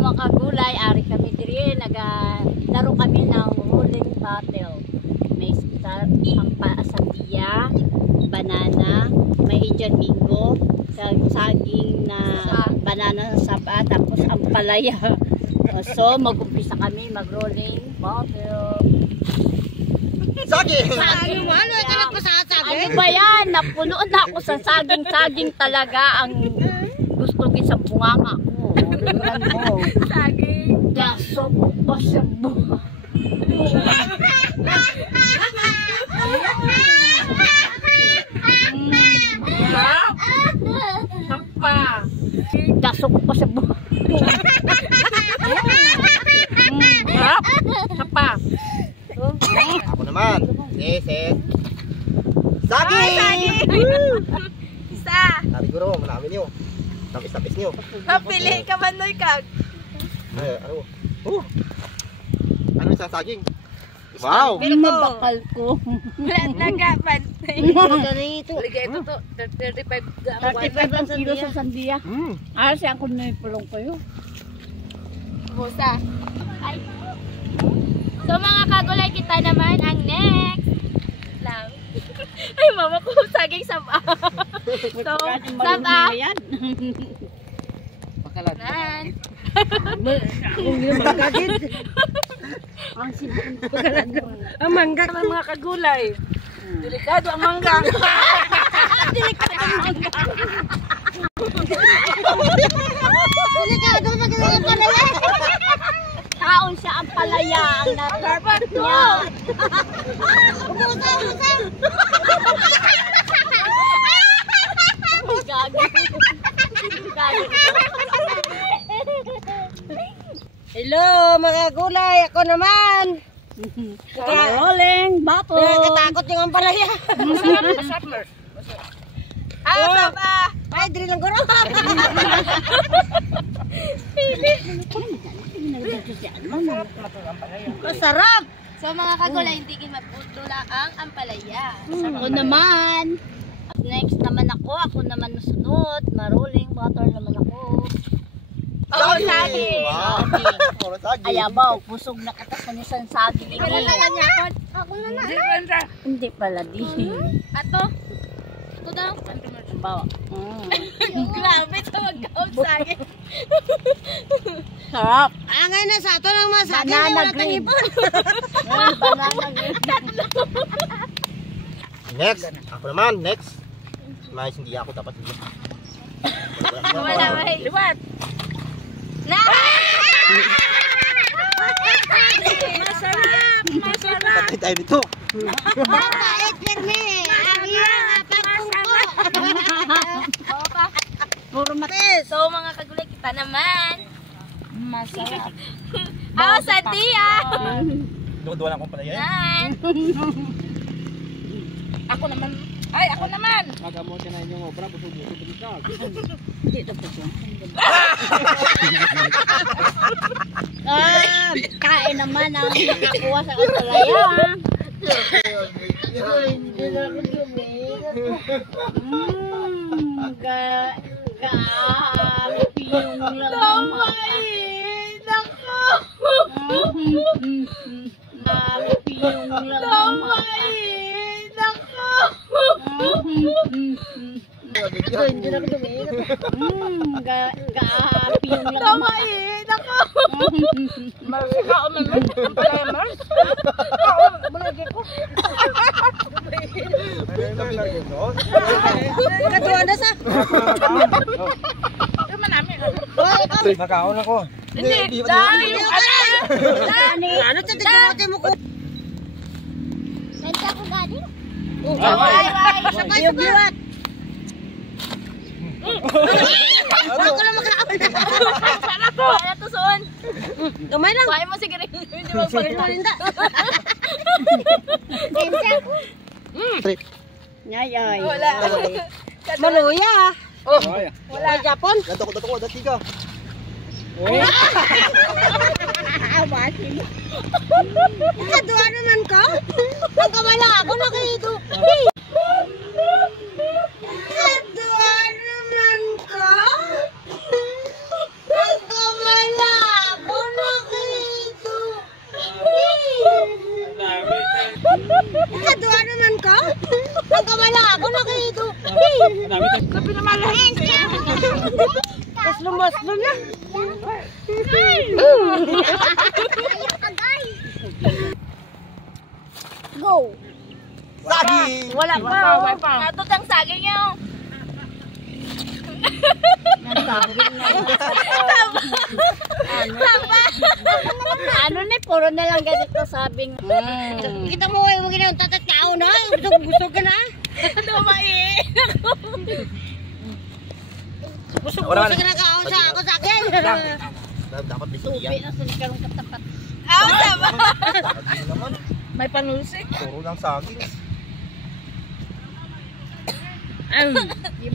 mga kagulay, ari kami diri, naglaro kami ng rolling battle. May sandiya, banana, may Indian mango, saging na banana sa saba, tapos ang palaya. So, mag-umpisa kami mag-rolling battle. Saging! Ano mo? Ano ka lang pa sa saging? Ano ba yan? Napuno na ako sa saging talaga ang gusto ko sa bunganga ko. Tingnan mo. Saging. Daso ko pa sa bunga. Sapa. Daso ko pa sa bunga. Sapa. Ako naman. Set. Saging! Isa. Siguro, malamin nyo. Tapis nyo. Pili ka man noy kag. Ay, ano? Ano yung saging? Wow! Pero mabakal ko. Wala nagapan. Ganito. Ligay ito to. 35 35 ang kilo sa sandiya. Ah, siya ako na ipulong kayo. Busa. So mga kagulay, kita naman ang next lang. Ay mama ko, saging saba. So, saba. Pakalan. Ang mangga ng mga kagulay. Delikado ang mangga. Delikado ang mangga. Delikado ang palaya. Taon siya ang palaya ang natarpat niya. Hello mga gulay, ako naman. Rolling battle. Nakatakot yung ang palaya. Masarap. Asap ah. Ay, diri lang guro. Masarap. So mga kagulay, hindi kin maputula ang ampalaya. Ako naman. Next naman ako naman nasunod. Marolling battle naman ako. Oo, saging. Wow! Puro saging. Ayabaw, pusog na katasan niya sa saging. Ako na niya. Ako na na. Hindi pala di. Ato. Ito daw. Bawa. Grabe ito mag-out saging. Sarap. Angay na sa ato ng mga saging. Banana green. Banana green. Next. Ako naman. Next. Mais hindi ako dapat dito. Wala ba? Liwat. Na! Masarap! Masarap! Patay tayo dito. Mabait, Perme! Ang iyong pagtungko! Puro matis. So, mga kagulay, kita naman. Masarap. Ako sa tiya! Duwan akong palaya. Nan! Ako naman. Ay, ako naman! Magamotin na inyong obra. Busog-busog dito. Dito po siya. Kain naman ang nakakuha sa kasalaya. Hindi na ako Kapiyong lang. Kamay! Nako! Kapiyong lang. Kamay! Nako! Hindi na ako dumigat. Kapiyong lang. Kamay! Nako! Marsika o naman. Palaya Mars? Oo, bulagi ko. Katuwa na sa. Ito man namin. Nakaon ako. Hindi. Dani yung Dani. Ano sa tigimote mo ko? Senta ko gani. Sabay biwat. Ako lang magkaon. Sana ko. Kaya to soon. Gamay lang. Kaya mo siguro. Hindi mo pagkalinda. Senta ko. Yay. Wala. Maluya. Wala. Japon. Dato ko, dati ka. Kadua naman ka? Nagkamala ako na kayo. Kadua naman ka? Nagkamala Maslo na. Go. Saging! Wala pa. Natot ang saging yung. Ano na, puro na lang ganito sabing. Kita mo ay mo ginaw tatat kao na. Gusto ka na. Dumain. Gusto Wala ka na kao sa ako sa akin. Dapat may Tupi sindihan. na sa karong katapat. Aw, sama. Saging naman. May panulsik. Puro lang saging.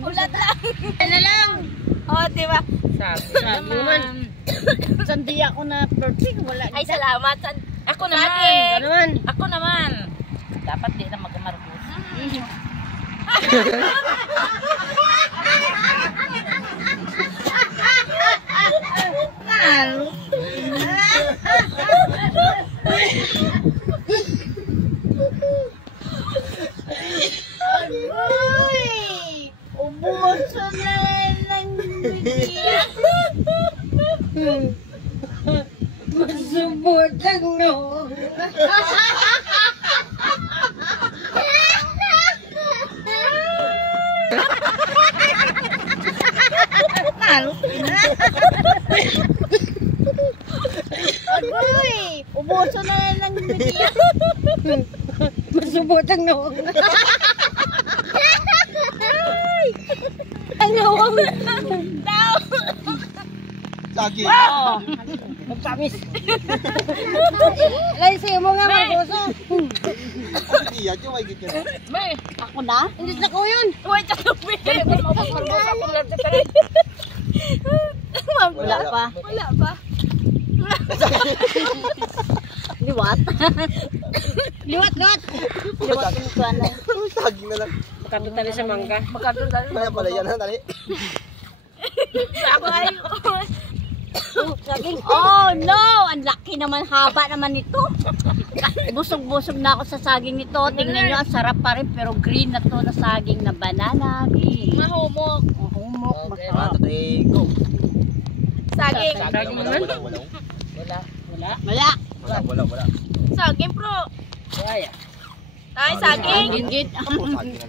Ulat lang. Ano lang? Oh, di ba? Sabi naman. Sandi ako na perfect, wala. Ay, salamat. Ako Naman. Ako naman. Dapat di na mag-marcos. Agoy! Ubuso na lang bigyan. Masubutang no. Agoy! Ubuso na lang bigyan. Masubutang no. Saging! Oh, Magpamis. Lay sa'yo mo nga margoso. Sindihan yung may gitna. May. ako na? Hindi na ko yun. Uy, tatupi. Wala pa. Wala pa. Liwat. Liwat. Liwat yung kuwan na. Saging na lang. Makatutali sa mangga. Magkatulad. Kaya pala yan ha, dali. Ako ay. Oh no! Ang laki naman, haba naman nito. Busog-busog na ako sa saging nito. Tingnan nyo, ang sarap pa rin. Pero green na to na saging na banana. Green. Mahumok. Humok, One, masarap. two, three, go! Saging. Saging naman. Wala. Wala. Saging, bro. Ay, saging. Gingit. Saging na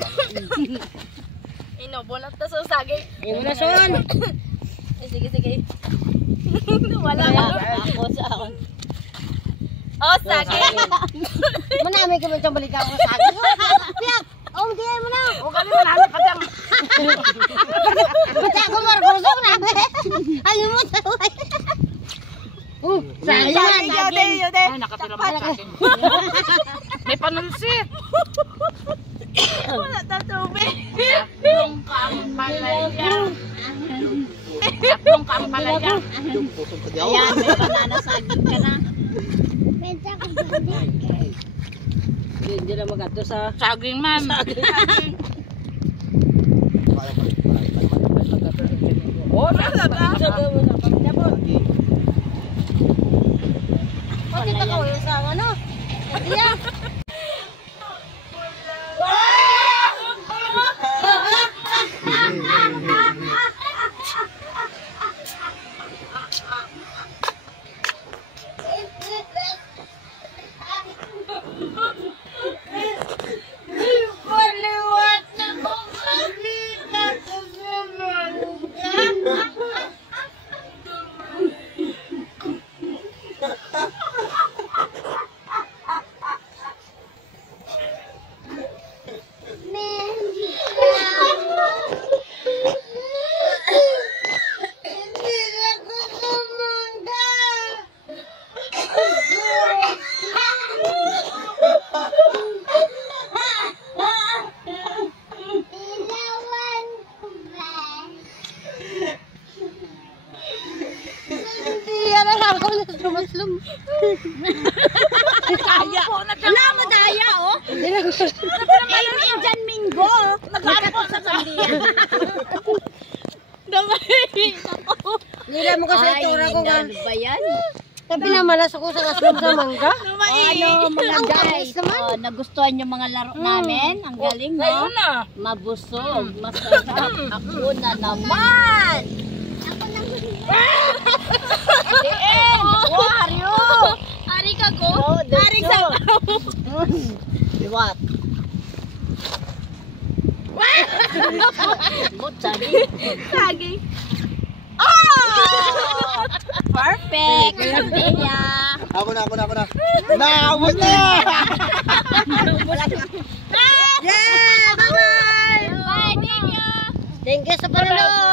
lang. Inobolat na sa saging. Yung na son. Ay, sige. Wala Kaya pa. ako sa akin. Oh, saging. Manami ka man siyang balita ko sa akin. Piyak! Oh, hindi mo na. O, kami manalo pa dyan. Ba't ako margoso na? Ayaw mo sa uway. Saging, yode. Ay, nakatira mo sa akin. May panulsit. Wala na tubig. Yung kampalaya. Yung kampalaya. Yung pusong ka diyaw. Ayan, may banana saging ka na. Hindi na magato sa... Saging, ma'am. Oh, talaga. Saging. Pakita ko yung sa ano. Iya. Maslum. Kaya. Wala mo daya, oh. Indian Mingo. Nagkapo sa sandiyan. Nila mo kasi itura ko nga. Ay, ba yan? Pinamalas ako sa kaslong sa mangga. Ano mga guys, nagustuhan yung mga laro namin. Ang galing, no? Mabusog, masarap. Ako na naman! Wario! Ari ka ko? Ari sa Liwat. Saging. Saging. Oh! Perfect! Sabiya! Ako na. Naabot na! Yeah! Bye-bye! Bye, Ninyo! Thank you sa panonood!